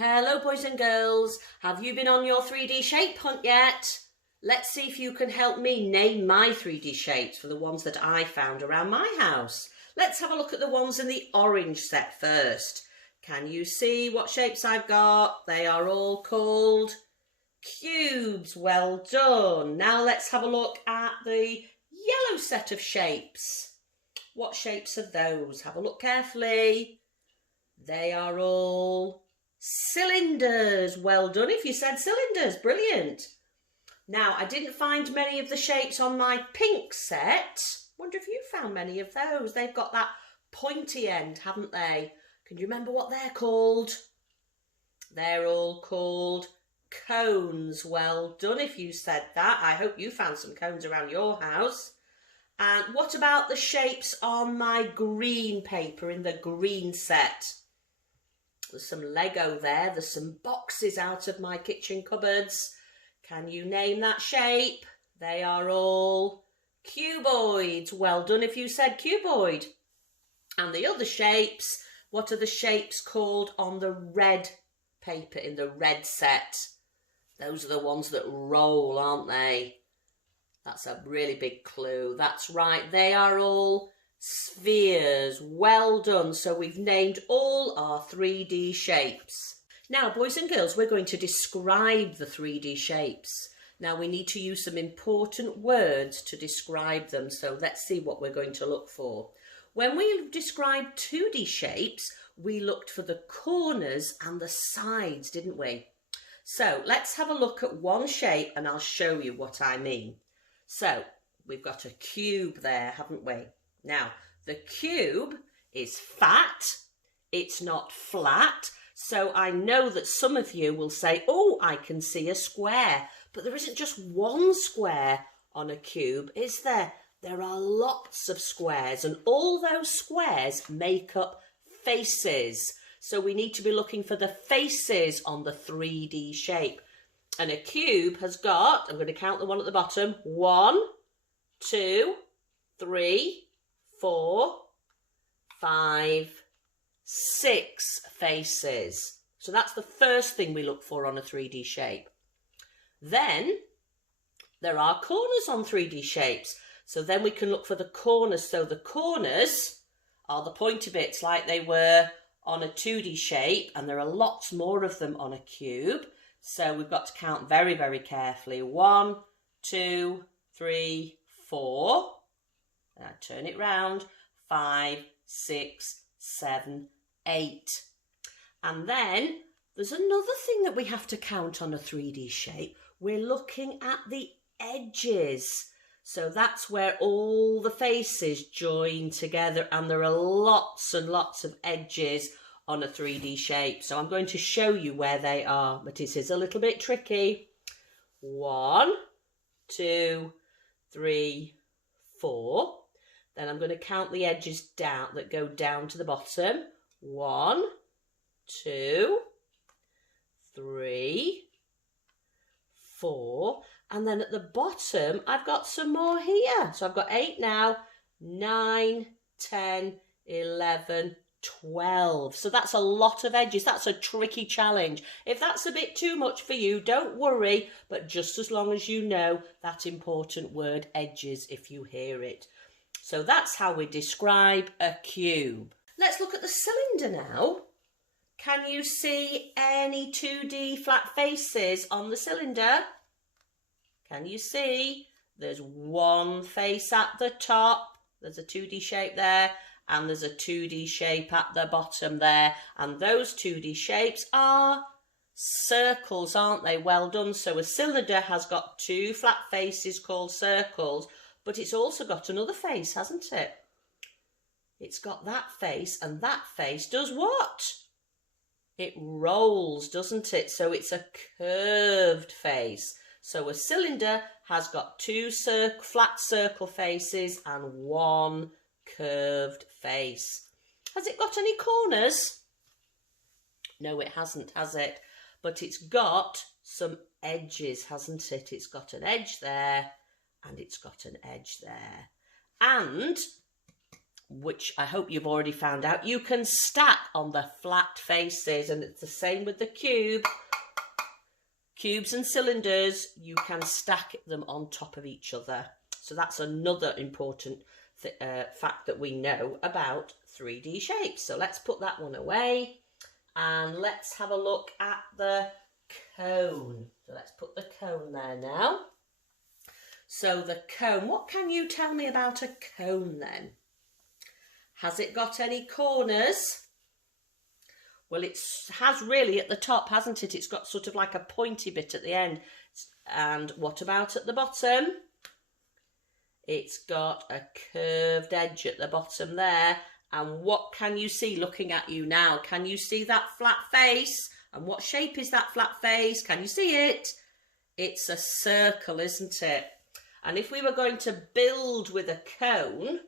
Hello boys and girls, have you been on your 3D shape hunt yet? Let's see if you can help me name my 3D shapes for the ones that I found around my house. Let's have a look at the ones in the orange set first. Can you see what shapes I've got? They are all called cubes. Well done. Now let's have a look at the yellow set of shapes. What shapes are those? Have a look carefully. They are all cylinders. Well done if you said cylinders. Brilliant. Now, I didn't find many of the shapes on my pink set. Wonder if you found many of those. They've got that pointy end, haven't they? Can you remember what they're called? They're all called cones. Well done if you said that. I hope you found some cones around your house. And what about the shapes on my green paper in the green set? There's some Lego there. There's some boxes out of my kitchen cupboards. Can you name that shape? They are all cuboids. Well done if you said cuboid. And the other shapes, what are the shapes called on the red paper in the red set? Those are the ones that roll, aren't they? That's a really big clue. That's right, they are all spheres. Well done. So we've named all our 3D shapes. Now, boys and girls, we're going to describe the 3D shapes. Now, we need to use some important words to describe them. So let's see what we're going to look for. When we described 2D shapes, we looked for the corners and the sides, didn't we? So let's have a look at one shape and I'll show you what I mean. So we've got a cube there, haven't we? Now, the cube is fat, it's not flat, so I know that some of you will say, oh, I can see a square, but there isn't just one square on a cube, is there? There are lots of squares, and all those squares make up faces. So we need to be looking for the faces on the 3D shape. And a cube has got, I'm going to count the one at the bottom, 1, 2, 3, 4, 5, 6 faces. So that's the first thing we look for on a 3D shape. Then there are corners on 3D shapes. So then we can look for the corners. So the corners are the pointy bits like they were on a 2D shape, and there are lots more of them on a cube. So we've got to count very, very carefully. 1, 2, 3, 4. Now turn it round. 5, 6, 7, 8. And then there's another thing that we have to count on a 3D shape. We're looking at the edges. So that's where all the faces join together, and there are lots and lots of edges on a 3D shape. So I'm going to show you where they are, but it is a little bit tricky. 1, 2, 3, 4. Then I'm going to count the edges down that go down to the bottom. 1, 2, 3, 4. And then at the bottom, I've got some more here. So I've got 8 now, 9, 10, 11, 12. So that's a lot of edges. That's a tricky challenge. If that's a bit too much for you, don't worry, but just as long as you know that important word edges if you hear it. So that's how we describe a cube. Let's look at the cylinder now. Can you see any 2D flat faces on the cylinder? Can you see? There's one face at the top. There's a 2D shape there. And there's a 2D shape at the bottom there. And those 2D shapes are circles, aren't they? Well done. So a cylinder has got 2 flat faces called circles, but it's also got another face, hasn't it? It's got that face, and that face does what? It rolls, doesn't it? So it's a curved face. So a cylinder has got 2 flat circle faces and 1 curved face. Has it got any corners? No, it hasn't, has it? But it's got some edges, hasn't it? It's got an edge there and it's got an edge there. And which I hope you've already found out, you can stack on the flat faces, and it's the same with the cube. Cubes and cylinders, you can stack them on top of each other. So that's another important fact that we know about 3D shapes. So let's put that one away and let's have a look at the cone. So let's put the cone there now. So the cone, what can you tell me about a cone then? Has it got any corners? Well, it has really at the top, hasn't it? It's got sort of like a pointy bit at the end. And what about at the bottom? It's got a curved edge at the bottom there. And what can you see looking at you now? Can you see that flat face? And what shape is that flat face? Can you see it? It's a circle, isn't it? And if we were going to build with a cone,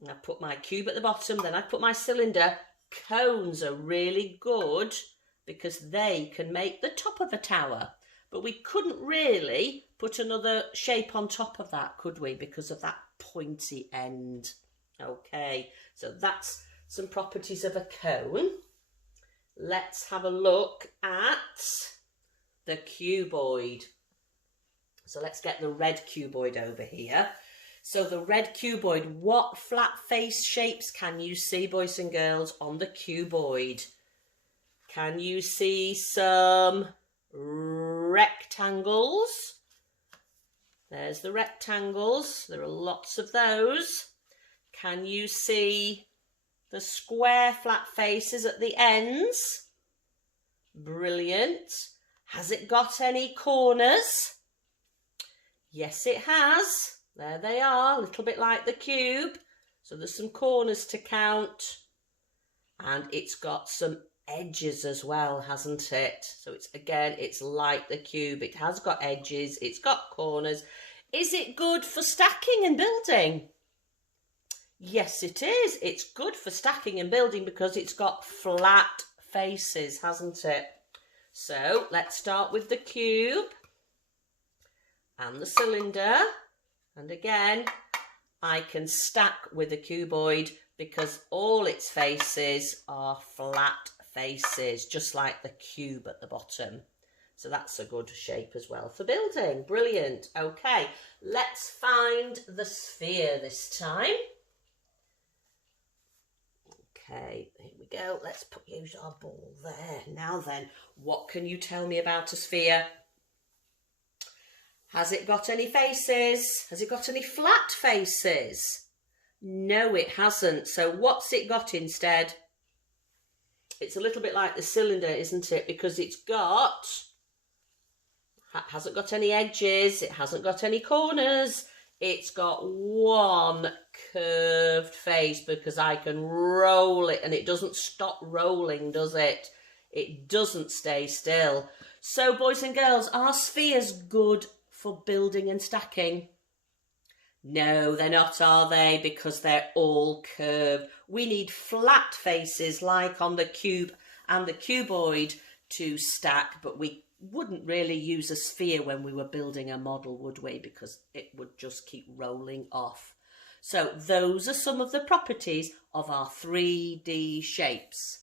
and I put my cube at the bottom, then I put my cylinder. Cones are really good because they can make the top of a tower. But we couldn't really put another shape on top of that, could we? Because of that pointy end. Okay, so that's some properties of a cone. Let's have a look at the cuboid. So let's get the red cuboid over here. So the red cuboid, what flat face shapes can you see, boys and girls, on the cuboid? Can you see some rectangles? There's the rectangles. There are lots of those. Can you see the square flat faces at the ends? Brilliant. Has it got any corners? Yes, it has. There they are, a little bit like the cube. So there's some corners to count. And it's got some edges as well, hasn't it? So it's like the cube. It has got edges, it's got corners. Is it good for stacking and building? Yes, it is. It's good for stacking and building because it's got flat faces, hasn't it? So let's start with the cube and the cylinder. And again, I can stack with a cuboid because all its faces are flat faces, just like the cube at the bottom. So that's a good shape as well for building. Brilliant. Okay, let's find the sphere this time. Okay, here we go. Let's use our ball there. Now then, what can you tell me about a sphere? Has it got any faces? Has it got any flat faces? No, it hasn't. So what's it got instead? It's a little bit like the cylinder, isn't it? Because it's hasn't got any edges. It hasn't got any corners. It's got one curved face because I can roll it and it doesn't stop rolling, does it? It doesn't stay still. So boys and girls, are spheres good for building and stacking? No, they're not, are they? Because they're all curved. We need flat faces like on the cube and the cuboid to stack, but we wouldn't really use a sphere when we were building a model, would we? Because it would just keep rolling off. So those are some of the properties of our 3D shapes.